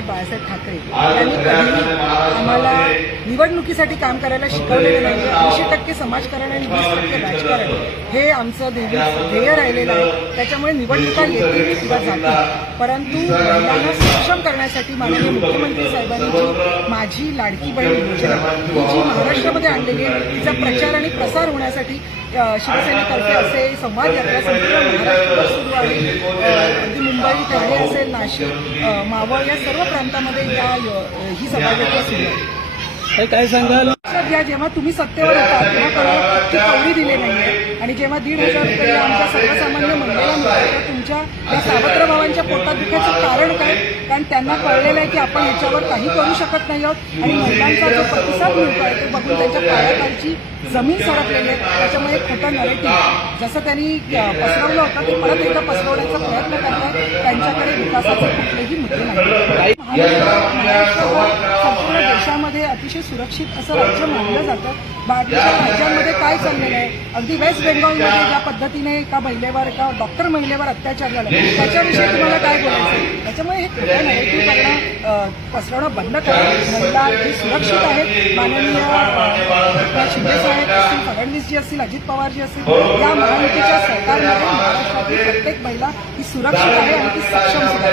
सम्राट बाळासाहेब ठाकरे यांनी कधीही आम्हाला निवडणुकीसाठी काम करायला शिकवलेलं नाही ऐंशी टक्के समाजकारण आणि वीस टक्के राजकारण हे आमचं ध्येय ध्येय राहिलेलं आहे. त्याच्यामुळे निवडणुका येतील किंवा जातील. परंतु महिलांना सक्षम करण्यासाठी माननीय मुख्यमंत्री साहेबांनी जी माझी लाडकी बहीण योजना ही जी महाराष्ट्रामध्ये आणलेली आहे तिचा प्रचार आणि प्रसार होण्यासाठी शिवसेनेतर्फे असे संवाद यात्रा संपूर्ण महाराष्ट्रात सुरू आहे. मुंबई ठाणे असेल नाशिक मावळ या सर्व प्रांतामध्ये या ही सभागती सुरू आहे. काय सांगाल लक्षात घ्या जेव्हा तुम्ही सत्तेवर होता तेव्हा कोणाला ती कवडी दिली नाहीये. आणि जेव्हा दीड हजार रुपये आमच्या सर्वसामान्य मिळतात तेव्हा तुमच्या या सावत्र भावांच्या पोटात दुखायचं कारण काय? कारण त्यांना कळलेलं आहे की आपण ह्याच्यावर काही करू शकत नाही आहोत. आणि महिलांचा जो प्रतिसाद मिळतो आहे तो बघून त्यांच्या पायाखालची जमीन सरकलेली आहे. त्याच्यामुळे खोटं नरेटिव्ह जसं त्यांनी पसरवलं होतं ते परत एकदा पसरवण्याचा प्रयत्न त्यांच्याकडे विकासाचे कुठलेही मुद्दे नाही महाराष्ट्र महाराष्ट्र हा संपूर्ण देशामध्ये अतिशय सुरक्षित असं राज्य मानलं जातं. बाकीच्या राज्यांमध्ये काय चाललेलं आहे? अगदी वेस्ट बेंगॉलमध्ये ज्या पद्धतीने एका महिलेवर एका डॉक्टर महिलेवर अत्याचार झाला त्याच्याविषयी तुम्हाला काय बोलायचं त्याच्यामुळे हे खोटं नाही करणं अ, पसरवणं बंद करा. महिला ही सुरक्षित आहेत. माननीय अ, शिंदे साहेब असतील फडणवीसजी असतील अजित पवार जी असतील या महायुतीच्या सरकारमध्ये महाराष्ट्रातील प्रत्येक महिला ही सुरक्षित आहे आणि ती सक्षम सुद्धा